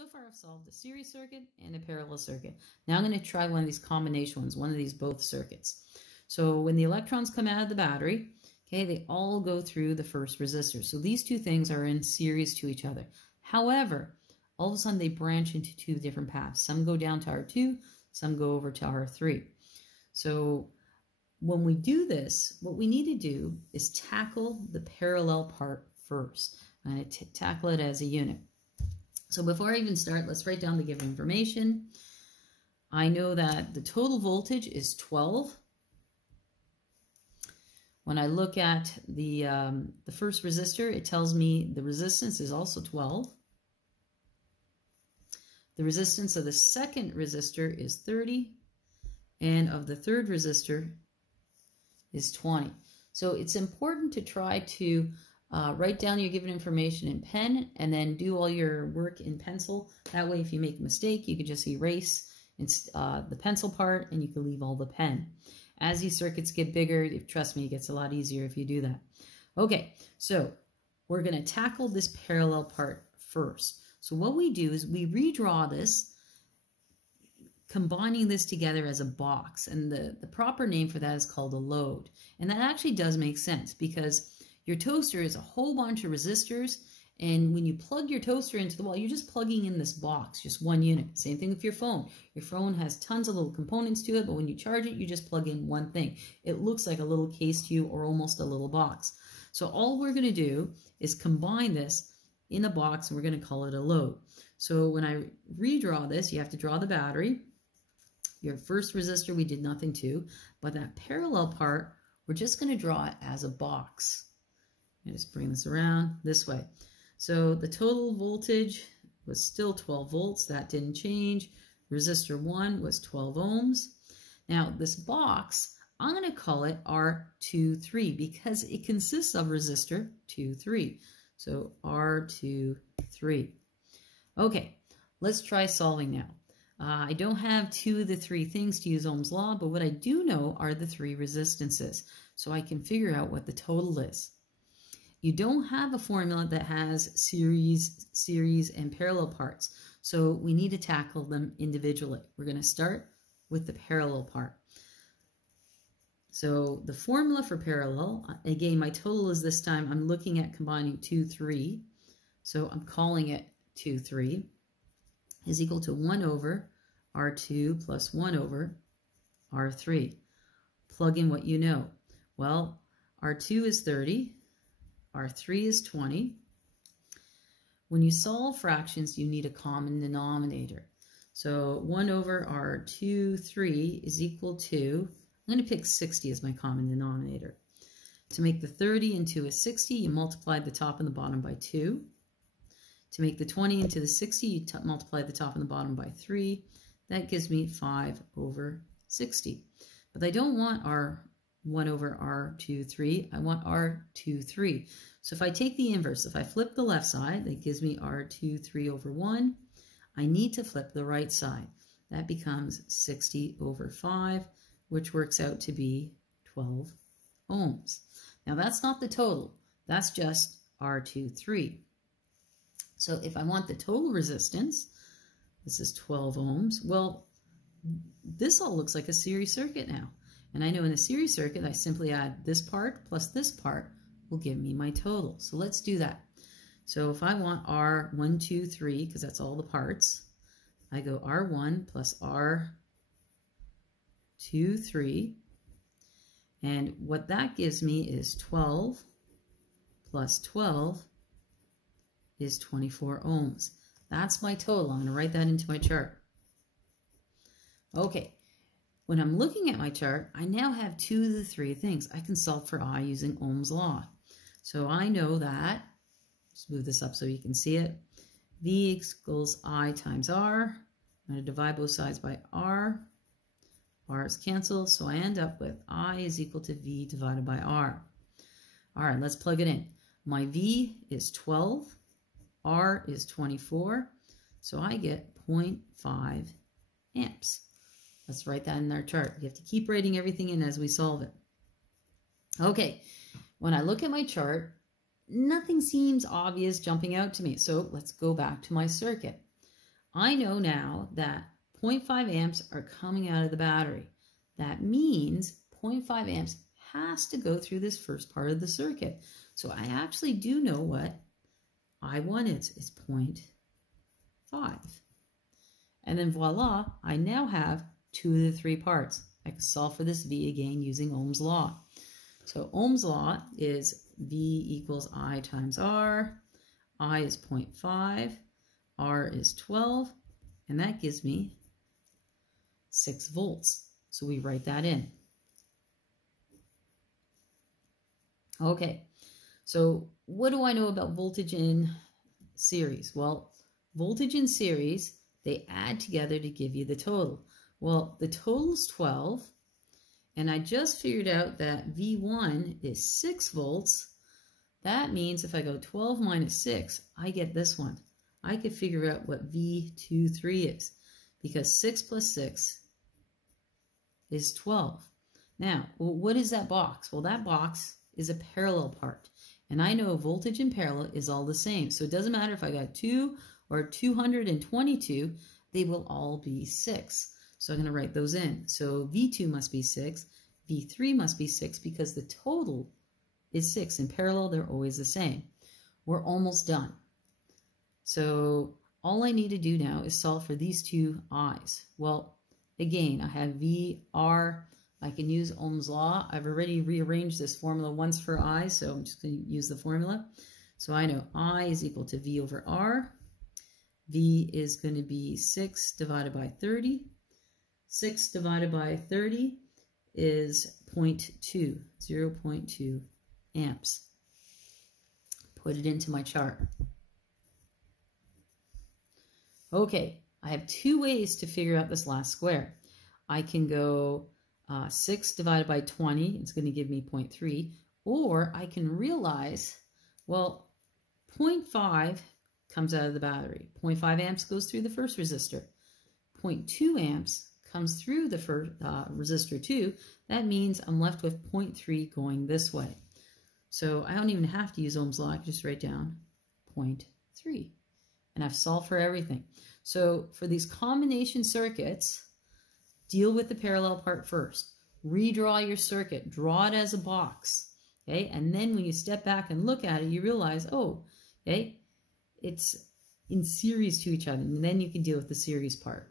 So far I've solved a series circuit and a parallel circuit. Now I'm going to try one of these combination ones, one of these both circuits. So when the electrons come out of the battery, okay, they all go through the first resistor. So these two things are in series to each other. However, all of a sudden they branch into two different paths. Some go down to R2, some go over to R3. So when we do this, what we need to do is tackle the parallel part first. I'm going to tackle it as a unit. So before I even start, let's write down the given information. I know that the total voltage is 12. When I look at the first resistor, it tells me the resistance is also 12. The resistance of the second resistor is 30, and of the third resistor is 20. So it's important to try to write down your given information in pen and then do all your work in pencil. That way, if you make a mistake, you can just erase the pencil part and you can leave all the pen. As these circuits get bigger, trust me, it gets a lot easier if you do that. Okay, so we're going to tackle this parallel part first. So what we do is we redraw this, combining this together as a box. And the proper name for that is called a load. And that actually does make sense because your toaster is a whole bunch of resistors, and when you plug your toaster into the wall, you're just plugging in this box, just one unit. Same thing with your phone. Your phone has tons of little components to it, but when you charge it, you just plug in one thing. It looks like a little case to you or almost a little box. So all we're going to do is combine this in a box, and we're going to call it a load. So when I redraw this, you have to draw the battery. Your first resistor we did nothing to, but that parallel part, we're just going to draw it as a box. I just bring this around this way. So the total voltage was still 12 volts. That didn't change. Resistor 1 was 12 ohms. Now this box, I'm going to call it R23 because it consists of resistor 2, 3. So R23. Okay, let's try solving now. I don't have two of the three things to use Ohm's law, but what I do know are the three resistances. So I can figure out what the total is. You don't have a formula that has series, and parallel parts. So we need to tackle them individually. We're going to start with the parallel part. So the formula for parallel, again, my total is this time, I'm looking at combining 2, 3. So I'm calling it 2, 3 is equal to 1 over R2 plus 1 over R3. Plug in what you know. Well, R2 is 30. R3 is 20. When you solve fractions, you need a common denominator. So 1 over R2, 3 is equal to, I'm going to pick 60 as my common denominator. To make the 30 into a 60, you multiply the top and the bottom by 2. To make the 20 into the 60, you multiply the top and the bottom by 3. That gives me 5 over 60. But I don't want our 1 over R23, I want R23. So if I take the inverse, if I flip the left side, that gives me R23 over 1. I need to flip the right side. That becomes 60 over 5, which works out to be 12 ohms. Now that's not the total, that's just R23. So if I want the total resistance, this is 12 ohms. Well, this all looks like a series circuit now. And I know in a series circuit, I simply add this part plus this part will give me my total. So let's do that. So if I want R1, 2, 3, because that's all the parts, I go R1 plus R2, 3. And what that gives me is 12 plus 12 is 24 ohms. That's my total. I'm going to write that into my chart. Okay. When I'm looking at my chart, I now have two of the three things. I can solve for I using Ohm's law. So I know that, let's move this up so you can see it, V equals I times R. I'm going to divide both sides by R. R's cancel, so I end up with I is equal to V divided by R. All right, let's plug it in. My V is 12, R is 24, so I get 0.5 amps. Let's write that in our chart. You have to keep writing everything in as we solve it. Okay, when I look at my chart, nothing seems obvious jumping out to me. So let's go back to my circuit. I know now that 0.5 amps are coming out of the battery. That means 0.5 amps has to go through this first part of the circuit. So I actually do know what I1 is. It's 0.5. And then voila, I now have 2 of the 3 parts. I can solve for this V again using Ohm's law. So Ohm's law is V equals I times R. I is 0.5. R is 12. And that gives me 6 volts. So we write that in. Okay, so what do I know about voltage in series? Well, voltage in series, they add together to give you the total. Well, the total is 12, and I just figured out that V1 is 6 volts. That means if I go 12 minus 6, I get this one. I could figure out what V23 is, because 6 plus 6 is 12. Now, what is that box? Well, that box is a parallel part. And I know voltage in parallel is all the same. So it doesn't matter if I got 2 or 222, they will all be 6. So I'm going to write those in. So V2 must be 6, V3 must be 6 because the total is 6. In parallel, they're always the same. We're almost done. So all I need to do now is solve for these two I's. Well, again, I have VR. I can use Ohm's law. I've already rearranged this formula once for I, so I'm just going to use the formula. So I know I is equal to V over R. V is going to be 6 divided by 30. 6 divided by 30 is 0.2, 0.2 amps. Put it into my chart. Okay, I have 2 ways to figure out this last square. I can go 6 divided by 20, it's going to give me 0.3, or I can realize, well, 0.5 comes out of the battery. 0.5 amps goes through the first resistor. 0.2 amps comes through the first resistor too. That means I'm left with 0.3 going this way. So I don't even have to use Ohm's law. I can just write down 0.3. And I've solved for everything. So for these combination circuits, deal with the parallel part first. Redraw your circuit. Draw it as a box. Okay? And then when you step back and look at it, you realize, oh, okay, it's in series to each other. And then you can deal with the series part.